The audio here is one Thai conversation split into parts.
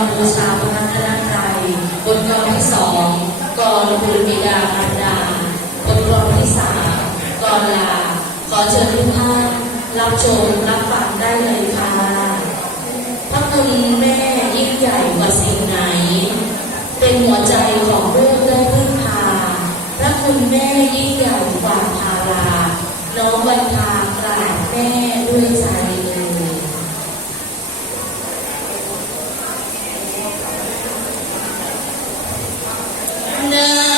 รบูชาพระรัตนตรัยบทกลอนที่สองกลอนบุรบิดามารดาบทกลอนที่สามกลอนลา ขอเชิญทุกท่านรับชมรับฟังได้เลยค่ะพระคุณแม่ยิ่งใหญ่กว่าสิ่งไหน เป็นหัวใจของลูกได้พึ่งพา พระคุณแม่ยิ่งใหญ่กว่าภาราน้องวันทากราบแม่ด้วยใจ เ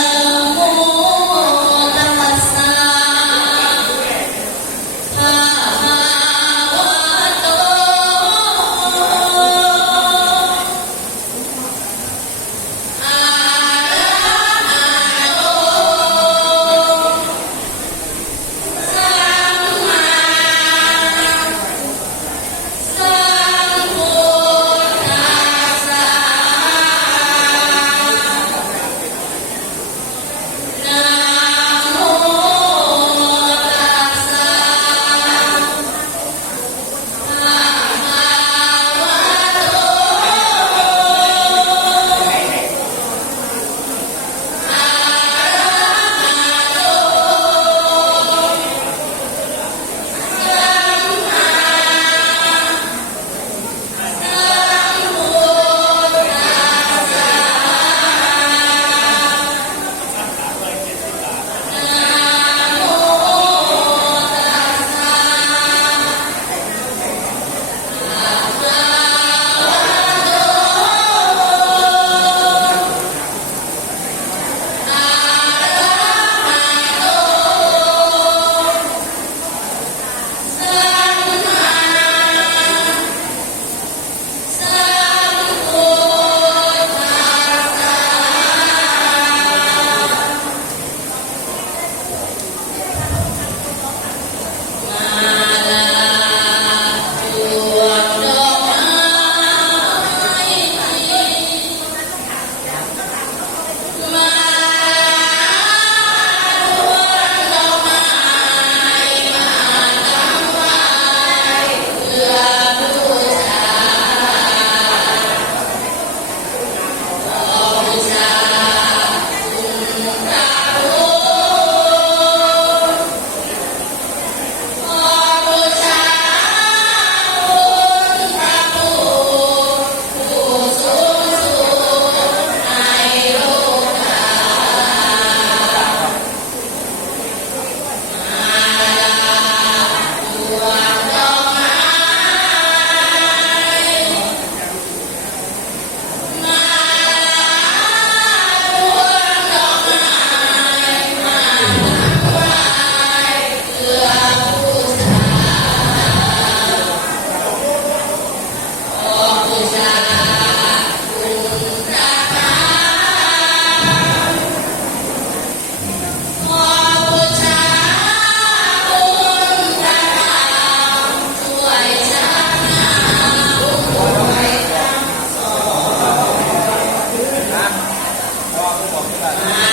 好，我们来。